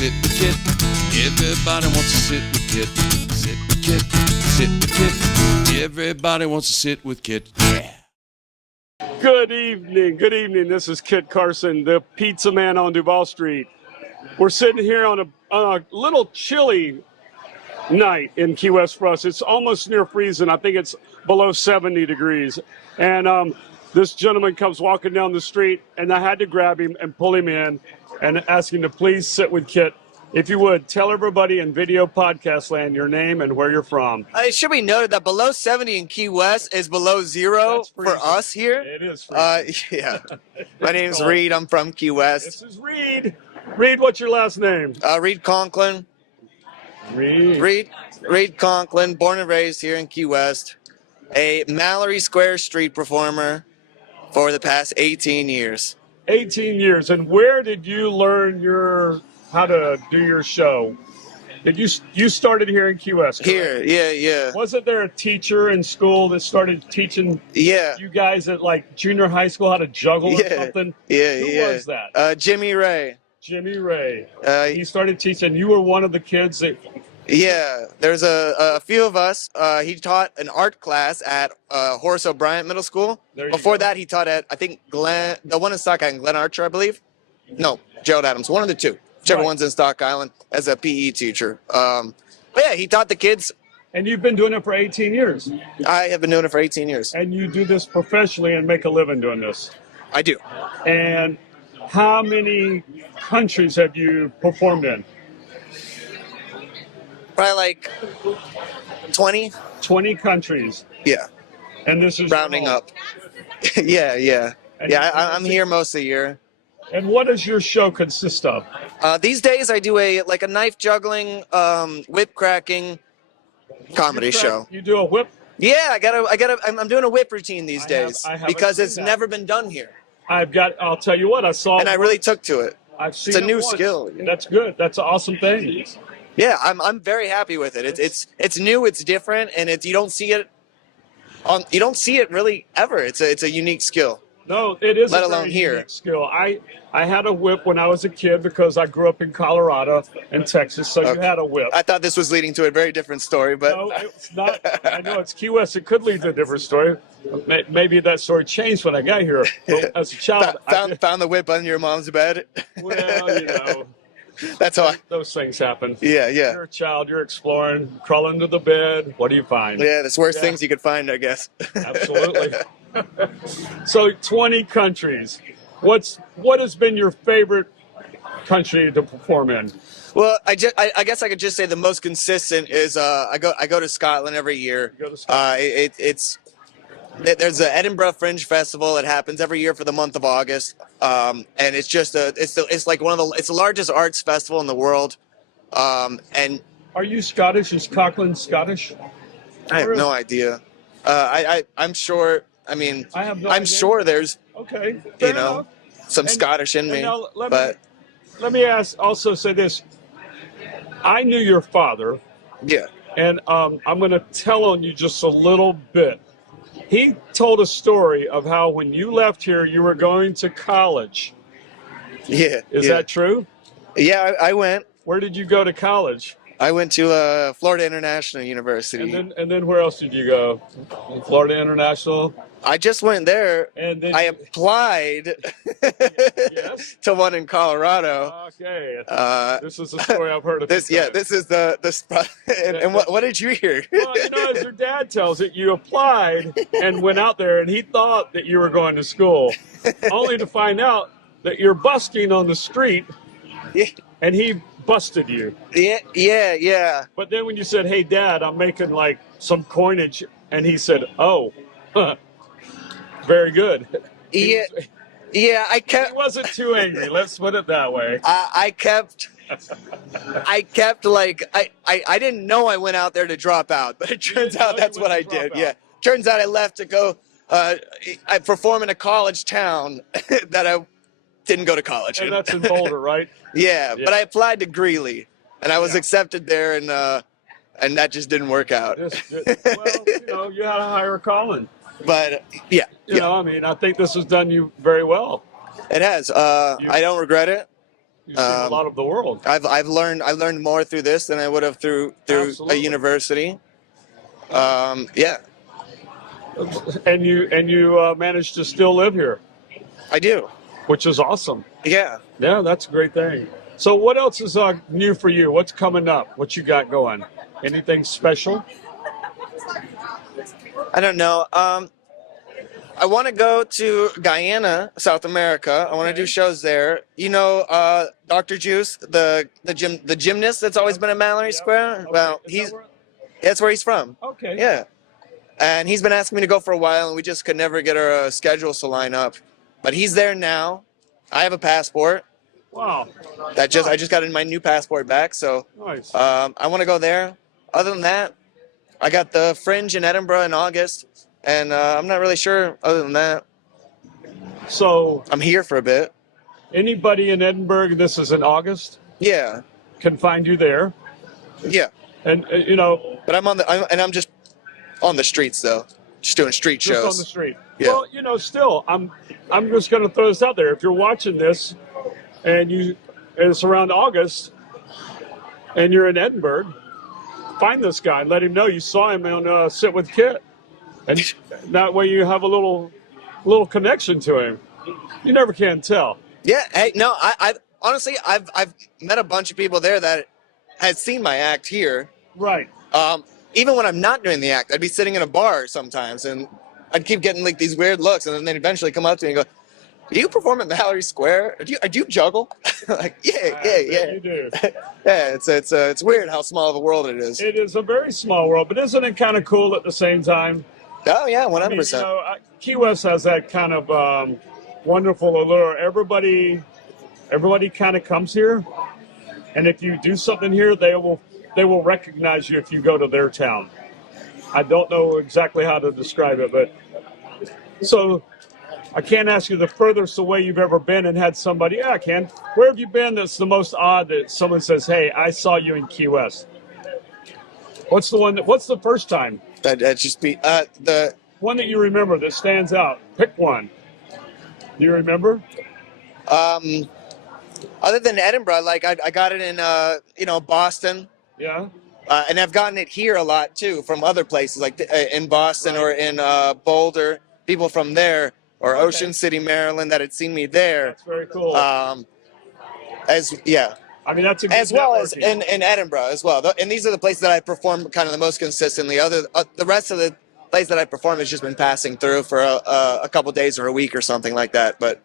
sit with Kit. Everybody wants to sit with Kit. Sit with Kit. Sit with Kit. Everybody wants to sit with Kit. Yeah. Good evening. Good evening. This is Kit Carson, the Pizzaman on Duval Street. We're sitting here on a little chilly night in Key West for us. It's almost near freezing. I think it's below 70 degrees. And this gentleman comes walking down the street, and I had to grab him and pull him in and ask him to please sit with Kit. If you would, tell everybody in video podcast land your name and where you're from. It should be noted that below 70 in Key West is below zero for us here. It is freezing. Yeah. My name's Reid. I'm from Key West. This is Reid. Reid, what's your last name? Reid Conklin. Reid Conklin, born and raised here in Key West. A Mallory Square street performer for the past 18 years. 18 years. And where did you learn how to do your show? Did you started here in Key West? Correct? Here, yeah. Wasn't there a teacher in school that started teaching you guys at like junior high school how to juggle or something? Who was that? Jimmy Ray. Jimmy Ray. He started teaching. You were one of the kids that... Yeah, there's a few of us. He taught an art class at Horace O'Brien Middle School. Before that, he taught at, I think, the one in Stock Island, Glen Archer, I believe. No, Gerald Adams, one of the two. Whichever one's in Stock Island, as a PE teacher. But yeah, he taught the kids. And you've been doing it for 18 years. I have been doing it for 18 years. And you do this professionally and make a living doing this. I do. And how many countries have you performed in? Probably like 20. 20 countries. Yeah. And this is rounding up. Yeah. I'm here most of the year. And what does your show consist of? These days I do a knife juggling, whip cracking comedy show. You do a whip? Yeah, I'm doing a whip routine these days because it's never been done here. I'll tell you what, I saw. And I really took to it. It's a new skill. That's good. That's an awesome thing. Yeah, I'm very happy with it. It's new, it's different, and you don't see it really ever. It's a unique skill. No, it is. Let alone here. Unique skill. I had a whip when I was a kid because I grew up in Colorado and Texas, so you had a whip. I thought this was leading to a very different story, but no, it's not. I know it's Key West. It could lead to a different story. Maybe that story changed when I got here. But as a child, found the whip under your mom's bed. Well, that's how those things happen. Yeah. You're a child. You're exploring, crawling under the bed. What do you find? Yeah, that's worst things you could find, I guess. Absolutely. So 20 countries. What has been your favorite country to perform in? Well, I guess I could just say the most consistent is I go to Scotland every year. You go to Scotland. There's the Edinburgh Fringe Festival. It happens every year for the month of August, and it's just it's like it's the largest arts festival in the world. And are you Scottish? Is Cochran Scottish? I have no idea. I'm sure. I mean, I'm sure there's some Scottish in me. Now, but let me also say this. I knew your father. Yeah. And I'm going to tell on you just a little bit. He told a story of how when you left here, you were going to college. Yeah. Is that true? Yeah, I went. Where did you go to college? I went to Florida International University. And then where else did you go? Florida International? I just went there. And then I applied to one in Colorado. Okay. This is a story I've heard of. This is the and what did you hear? Well, as your dad tells it, you applied and went out there, and he thought that you were going to school, only to find out that you're busking on the street, and he busted you. Yeah. But then when you said, "Hey, Dad, I'm making like some coinage," and he said, "Oh, very good." He wasn't too angry. Let's put it that way. I kept like I didn't know I went out there to drop out, but it turns out that's what I did. Yeah, turns out I left to go. I perform in a college town that I didn't go to college in. And that's in Boulder, right? Yeah, but I applied to Greeley, and I was accepted there, and that just didn't work out. Well, you had a higher calling. But I mean, I think this has done you very well. It has. I don't regret it. You've seen a lot of the world. I've learned more through this than I would have through Absolutely. a university. Yeah, And you managed to still live here, I do. which is awesome. Yeah. Yeah, that's a great thing. So what else is new for you? What's coming up? What you got going? Anything special? I don't know. I want to go to Guyana, South America. I want to do shows there. You know, Dr. Juice, the gymnast that's always been at Mallory Square. Well, that's where he's from. Okay. Yeah. And he's been asking me to go for a while, and we just could never get our schedules to line up. But he's there now. I have a passport. Wow. I just got my new passport back, so Nice. I want to go there. Other than that, I got the Fringe in Edinburgh in August, and I'm not really sure. Other than that, So I'm here for a bit. anybody in Edinburgh, this is in August, Yeah, can find you there. yeah. And you know, But I'm just on the streets though, just doing street just shows. on the street. Yeah. Well, you know, still, I'm just going to throw this out there. If you're watching this, and it's around August, and you're in Edinburgh, find this guy. Let him know you saw him on Sit with Kit, and that way you have a little connection to him. You never can tell. Yeah. Hey, no, I honestly I've met a bunch of people there that had seen my act here. Right. Even when I'm not doing the act, I'd be sitting in a bar sometimes, and I'd keep getting like these weird looks, and then they'd eventually come up to me and go, "Do you perform at Mallory Square? Do you juggle?" Like, yeah. You do. Yeah, it's weird how small of a world it is. It is a very small world, but isn't it kind of cool at the same time? Oh yeah, I mean, 100%. you know, Key West has that kind of wonderful allure. Everybody kind of comes here, and if you do something here, they will recognize you if you go to their town. I don't know exactly how to describe it, but so I can't ask you the furthest away you've ever been and had somebody. Yeah, I can. Where have you been that's the most odd that someone says, "Hey, I saw you in Key West"? What's the first time? That'd just be the One that you remember that stands out. Pick one. Do you remember? other than Edinburgh, like I got it in Boston. Yeah. And I've gotten it here a lot too from other places, like in Boston or in Boulder. People from there or Okay. Ocean City, Maryland, that had seen me there. That's very cool. I mean, that's a good as well as networking. in Edinburgh as well. And these are the places that I perform kind of the most consistently. The rest of the place that I perform has just been passing through for a couple days or a week or something like that. But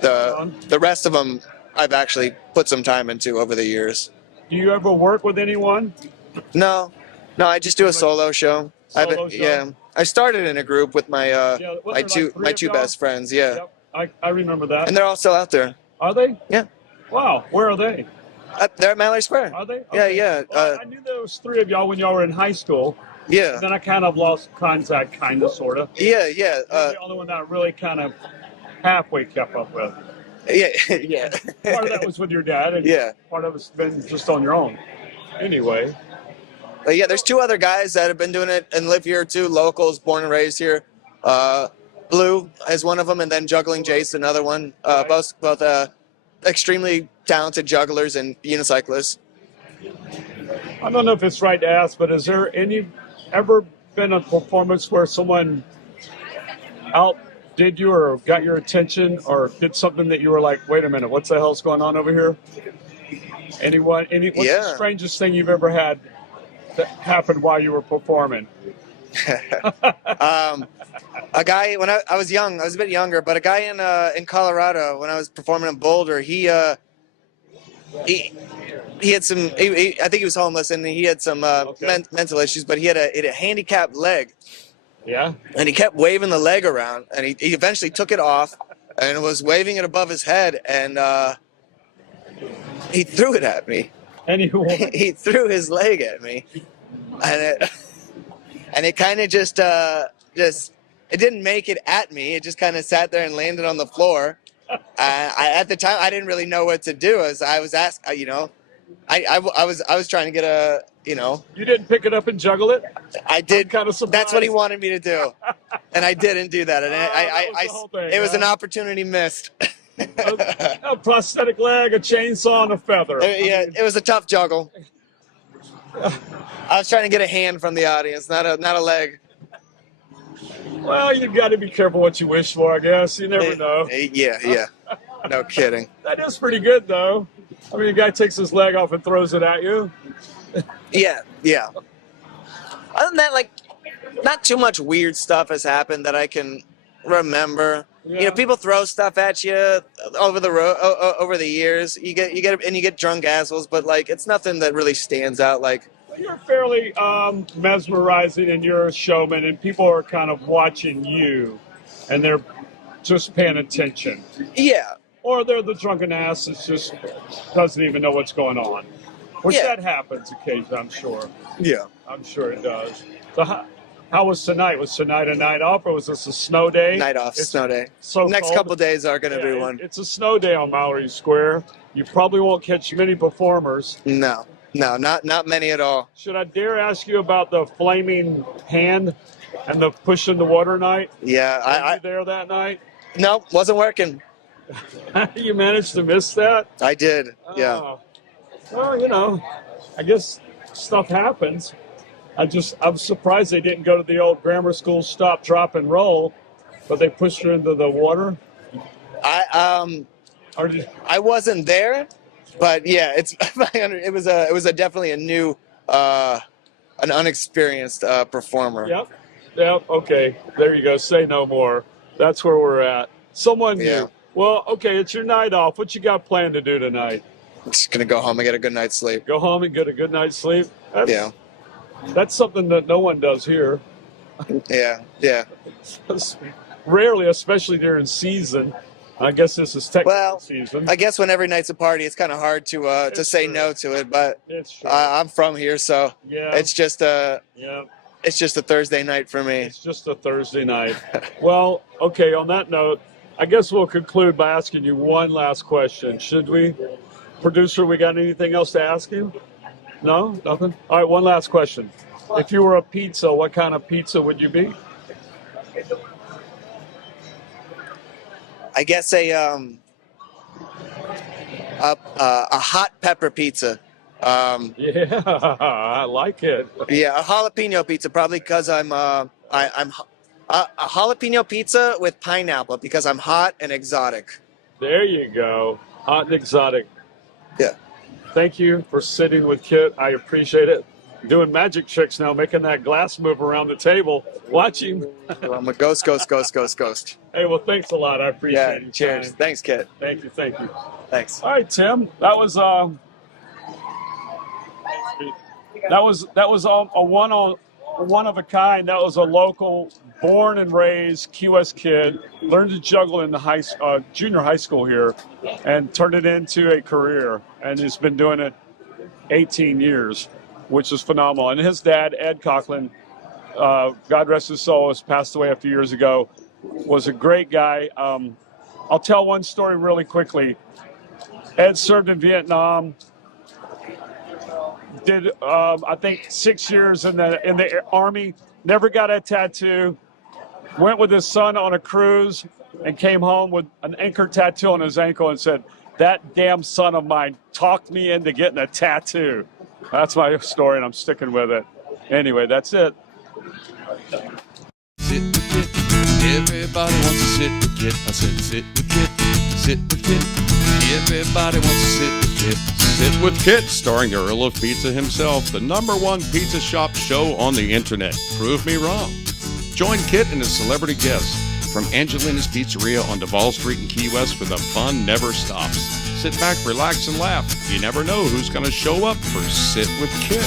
the rest of them I've actually put some time into over the years. Do you ever work with anyone? No, I just do a solo show. Solo show? Yeah, I started in a group with my Yeah, wasn't my there two like three my of two y'all? best friends. Yeah, Yep. I remember that. and they're all still out there. Are they? Yeah, Wow. Where are they? they're at Mallory Square. Are they? Yeah, Okay. yeah, Well, I knew there was three of y'all when y'all were in high school. Yeah, Then I kind of lost contact, kind of, sort of. yeah. You're the only one that I really kind of halfway kept up with. Yeah, yeah. Part of that was with your dad, and Yeah. part of it's been just on your own. Anyway, But yeah, there's two other guys that have been doing it and live here too, locals, born and raised here. Blue is one of them, and then Juggling Jason, another one. Both extremely talented jugglers and unicyclists. I don't know if it's right to ask, but has there ever been a performance where someone outdid you or got your attention or did something that you were like, wait a minute, what the hell's going on over here? What's Yeah. the strangest thing you've ever had that happened while you were performing? A guy when I was young, I was a bit younger, but a guy in Colorado when I was performing in Boulder, he had some. I think he was homeless and he had some mental issues, but he had a handicapped leg, Yeah? and he kept waving the leg around, and he eventually took it off and was waving it above his head, and he threw it at me. Anyway, He threw his leg at me, and it kind of just it didn't make it at me. It just kind of sat there and landed on the floor. At the time, I didn't really know what to do. I was asked, I was trying to get you didn't pick it up and juggle it? I did. I'm kinda surprised. That's what he wanted me to do, and I didn't do that. And that was the whole thing, it was an huh? opportunity missed. A prosthetic leg, a chainsaw, and a feather. Yeah, it was a tough juggle. I was trying to get a hand from the audience, not a leg. Well, you've got to be careful what you wish for, I guess. You never know. Yeah. No kidding. That is pretty good, though. I mean, a guy takes his leg off and throws it at you. Yeah. Other than that, like, not too much weird stuff has happened that I can remember. Yeah. You know, people throw stuff at you over the years. You get drunk assholes, but like, it's nothing that really stands out. Like, You're fairly mesmerizing, and you're a showman, and people are kind of watching you, and they're just paying attention. yeah, Or they're the drunken ass that just doesn't even know what's going on. Which Yeah. that happens occasionally, I'm sure. yeah. I'm sure it does. So how was tonight? Was tonight a night off, or was this a snow day? Night off, It's snow day. so Next cold. couple days are gonna be Yeah, one. It's a snow day on Mallory Square. You probably won't catch many performers. No, not many at all. Should I dare ask you about the flaming hand and the push in the water night? Yeah, Were you there that night? no, wasn't working. You managed to miss that? I did. Yeah. Oh. Well, you know, I guess stuff happens. I'm surprised they didn't go to the old grammar school stop, drop, and roll, but they pushed her into the water. Or did, I wasn't there, but yeah, it was definitely a new, an unexperienced performer. Yep. Okay. There you go. Say no more. That's where we're at. Someone new. Yeah. Well, okay. It's your night off. What you got planned to do tonight? I'm just gonna go home and get a good night's sleep. Go home and get a good night's sleep. Yeah. That's something that no one does here. Yeah. Rarely, especially during season. I guess this is technical season. I guess when every night's a party, it's kind of hard to say true. no to it. But It's true. I'm from here, so Yeah. it's just a Thursday night for me. It's just a Thursday night. Well, okay, on that note, I guess we'll conclude by asking you one last question. Should we? Producer, we got anything else to ask you? No? Nothing? All right, one last question. If you were a pizza, what kind of pizza would you be? I guess a hot pepper pizza. Yeah, I like it. Yeah, a jalapeno pizza, probably because I'm a jalapeno pizza with pineapple because I'm hot and exotic. There you go. Hot and exotic. Yeah. Thank you for sitting with Kit. I appreciate it. Doing magic tricks now, making that glass move around the table. Watching. I'm a ghost. Hey, well, thanks a lot. I appreciate it. Cheers. Thanks, Kit. Thank you. Thanks. All right, Tim. That was a one of a kind. That was a local, born and raised Key West kid. Learned to juggle in the junior high school here, and turned it into a career. And he's been doing it 18 years, which is phenomenal. And his dad, Ed Coughlin, God rest his soul, has passed away a few years ago. Was a great guy. I'll tell one story really quickly. Ed served in Vietnam. Did I think 6 years in the Army. Never got a tattoo. Went with his son on a cruise and came home with an anchor tattoo on his ankle and said, "That damn son of mine talked me into getting a tattoo." That's my story, and I'm sticking with it. Anyway, that's it. Sit with Kit. Everybody wants to sit with Kit. I said sit with Kit. Sit with Kit. Everybody wants to sit with Kit. Sit with Kit, starring the Earl of Pizza himself, the #1 pizza shop show on the internet. Prove me wrong. Join Kit and his celebrity guests from Angelina's Pizzeria on Duval Street in Key West, where the fun never stops. Sit back, relax, and laugh. You never know who's going to show up for Sit with Kit.